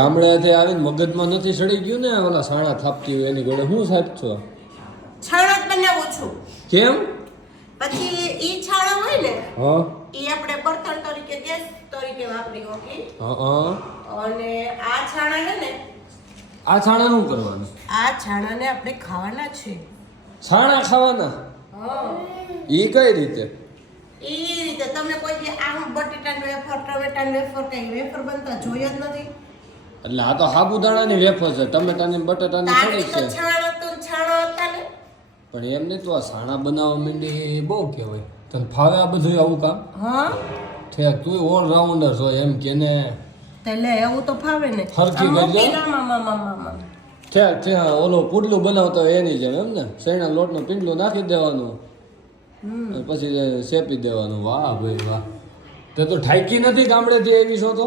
ગામડેથી આવીને મગજમાં નથી સડી ગયું ને ઓલા સાણા થાપતી હોય એની જોડે હું સાહેબ છો છાણા જ બનાવું છું. કેમ? પછી ઈ છાણા હોય ને હા ઈ આપણે બર્તન તરીકે ગેસ તરીકે વાપરી શકીએ. હા અને આ છાણા છે ને આ છાણા શું કરવાનું? આ છાણાને આપણે ખાવાના છે. છાણા ખાવાના? હા ઈ કઈ રીતે? ઈ રીતે તમે કોઈ દી આમ બટેટાનું વેફર ટમેટાનું વેફર કઈ વેફર બનતા જોયા જ નથી. એટલે આ તો સાબુદાણાની વેફર છે, ટમેટાની બટાટાની થોડી છે. છાણા તો છાણા હતા ને. પણ એમ નહીં તો આ સાણા બનાવવા માંડી બહુ કહેવાય. તને ફાવે આ બધું આવું કામ? હા ઠેક તું ઓલરાઉન્ડર છો એમ કે ને. એટલે એવું તો ફાવે ને. હરખી કરજો. ઠેક ઠેક ઓલો પુડલું બનાવતો એની જેમ એમ ને શેણા લોટનું પીંડલું નાખી દેવાનું અને પછી શેપી દેવાનું. વાહ ભાઈ વાહ, તે તો ઠાકી નથી ગામડેથી એવી છો તો.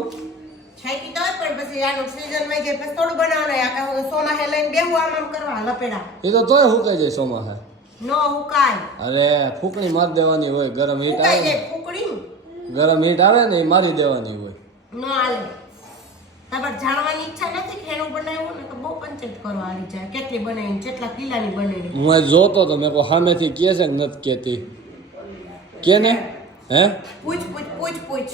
છાકી તો પણ પછી આનું સીઝન માં જે પછી થોડું બનાવવાનું આ સોમાહે લઈને બેહું આમ કરવા લપેડા એ તો તોય હુકાઈ જાય સોમાહે. નો હુકાય. અરે ફૂકણી મારી દેવાની હોય. ગરમ હીટ હુકાઈ આવે જાય ફૂકડી. ગરમ હીટ આવે ને એ મારી દેવાની હોય. નો હાલે. તમારે જાણવાની ઈચ્છા નથી કે એનું બનાવ્યું ને તો બહુ પંચાયત કરવા આવી જાય. કેટલી બનાવી કેટલા કિલ્લાની બનાવી. હું આ જોતો તો મેં કોઈ સામેથી કે છે કે નથી કેતી કે ને હે પૂછ પૂછ પૂછ પૂછ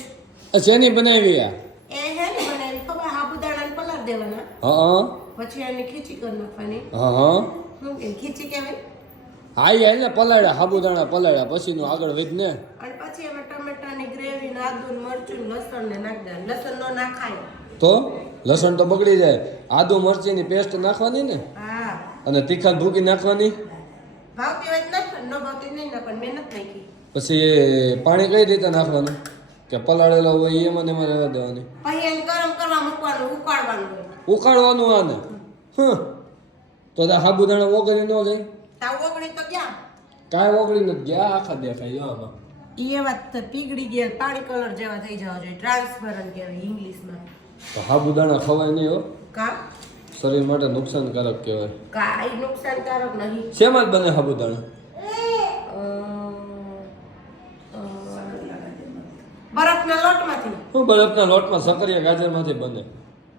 શેની બનાવી આ? એ હે ને બનાવી ખબર સાબુદાણાને પલાળ દેવાના. હા પછી એને ખીચી કરી નાખવાની. હા શું કે ખીચી કહેવાય? હા એ ને પલાળ્યા સાબુદાણા પલાળ્યા પછીનું આગળ વધ ને. અને પછી એમાં ટમેટાની ગ્રેવી ને આદુ મરચું લસણ ને નાખ દે. લસણ નો નાખાય તો લસણ તો બગડી જાય. આદુ મરચીની પેસ્ટ નાખવાની ને હા અને તીખા ભૂકી નાખવાની. ભાવતી હોય તો નાખ, ન ભાવતી નહીં નાખ. પણ મહેનત નાખી. પછી પાણી કઈ રીતે નાખવાનું કે પલાળેલો હોય એમાં ને એમાં રહેવા દેવાની? પછી એને ગરમ કરવા મૂકવાનું, ઉકાળવાનું હોય. ઉકાળવાનું આને. તો સાબુદાણા ઓગળી ન જાય? તાવ ઓગળી તો ગયા. કાંઈ ઓગળી નથી ગયા, આખા દેખાય જો આમાં. એ વાત પીગળી ગયા પાણી કલર જેવા થઈ જવા જોઈએ. ટ્રાન્સપરન્ટ કહેવાય ઇંગ્લિશમાં. તો સાબુદાણા ખવાય નહીં હો, કા શરીર માટે નુકસાનકારક કહેવાય. કાઈ નુકસાનકારક નહીં. શેમાં જ બને સાબુદાણા? બરફના લોટમાંથી. શું બરફના લોટમાં સક્કરિયા ગાજરમાંથી બને?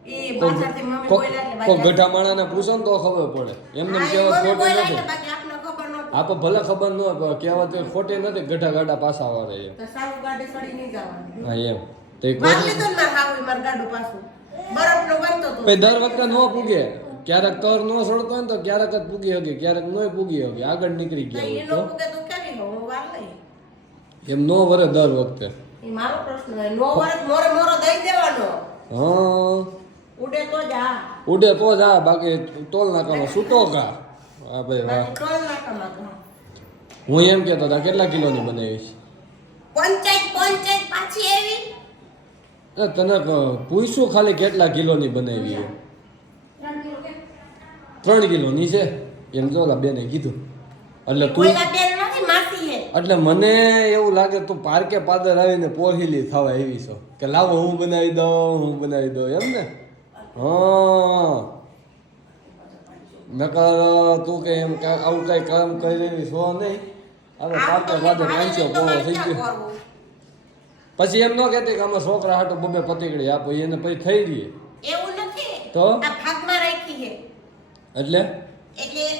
એ બાજારથી મમ્મી બોલ્યા એટલે કોઈ ગઠા માણાને પૂછો ને તો ખબર પડે. એમને કહેવત ખોટી નથી. બાકી આપને ખબર નહોતી. આપે ભલે ખબર ન હોય પણ કહેવત ખોટી નથી. ગઠા ગાડા પાછા વાળે એમ. તો સારું ગાડી સડી નહીં જવાની. હા એમ તો એ માર લીધું ને માર હાવું માર ગાડું પાછું. બરફનો બનતો તો. પછી દર વખતે ન પૂગે. ક્યારેક તર ન સડતો હોય ને તો ક્યારેક જ પૂગી હકી, ક્યારેક નોય પૂગી હકી, આગળ નીકળી ગયા હોય એનો તો પૂગે તો કેવી હો હું વાર લઈ. એમ નો વરે દર વખતે. એ મારો પ્રશ્ન છે. નો વરત મોરે મોરો દઈ દેવાનો. હા ઉડે તો જ આ. ઉડે તો જ આ, બાકી ટોલ નાકામાં છૂટો ઘા. હા ભાઈ વાહ. બાકી ટોલ નાકામાં ઘા. હું એમ કહેતો હતા કેટલા કિલોની બનાવીશ? પંચાયત પાછી એવી. તને પૂછ્યું ખાલી કેટલા કિલોની બનાવી? 3 કિલોની છે એમ તો ઓલા બેને કીધું. એટલે તું કોઈના બેન નથી માસી હે. એટલે મને એવું લાગે તું પાર્કે પાદર આવીને પોરહીલી થવા એવી છો કે લાવો હું બનાવી દઉં એમ ને. હા નકર તું કે એમ આવું કઈ કામ કરી રહી છો નહીં. હવે પાર્કે પાદર વાંચ્યો પોળો થઈ ગયો. પછી એમ ન કહેતી કે આમાં છોકરા હાટું બબે પતીકડી આપો એને પછી થઈ ગઈ. એવું નથી. તો આ ભાગમાં રાખી હે. એટલે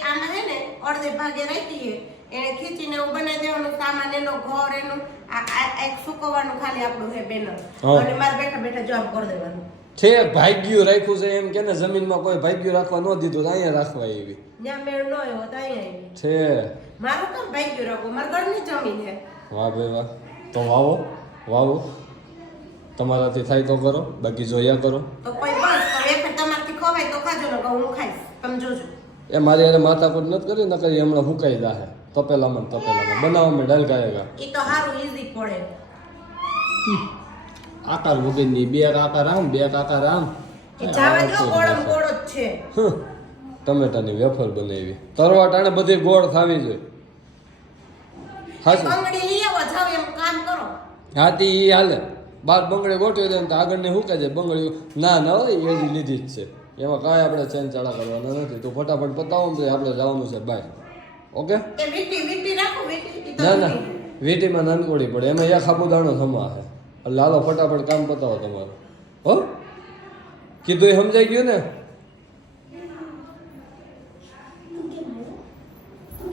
આમાં હે ને અડધે ભાગે રાખી હે. એને ખીચીને એવું બનાવી દેવાનું સામાન એનો ઘર એનું આ એક સુકવવાનું ખાલી આપણું હે બેનર. અને મારે બેઠા બેઠા જોબ કરી દેવાનું. છે ભાગ્યું રાખ્યું છે એમ કે ને જમીનમાં કોઈ ભાગ્યું રાખવા ન દીધું તો અહીંયા રાખવા એવી જ્યાં મેળ ન હોય તો અહીંયા આવી છે. મારું કામ ભાગ્યું રાખવું. મારા ઘરની જમીન છે. વાહ ભાઈ વાહ. તો વાવો તમારાથી થાય તો કરો, બાકી જોયા કરો. તો કોઈ બસ હવે તમારથી ખવાય તો ખાજો ને હું ખાઈશ. તમે જોજો. એ મારી એને માથાકૂટ નથી કરી ન કરી હમણાં હુકાઈ જાહે. તપેલામાં બનાવવામાં ડાલ ગાયેગા. એ તો સારું ઈઝી પડે. આકાર વગરની બે કાકા રામ એ જાવા દો ગોળમ ગોળ જ છે. ટમેટાની વેફર બનાવી. તરવા ટાણે બધી ગોળ થાવી જોઈએ. હાચું. બંગડી લઈ આવો જાવ એમ કામ કરો. હાથી ઈ હાલે. બાર બંગડી ગોઠવી દે તો આગળ ને હુકાઈ જાય. બંગડી ના હોય એવી લીધી જ છે. એમાં કાંઈ આપણે ચેન ચાળા કરવાના નથી. તો ફટાફટ પતાવો ને આપણે જવાનું છે બહાર. ઓકે એ વીટી રાખો વીટી તો ના વીટીમાં નાનકોડી પડે એમાં એક સાબુદાણો થમા છે. એટલે હાલો ફટાફટ કામ પતાવો તમારું. હો કીધું એ સમજાઈ ગયું ને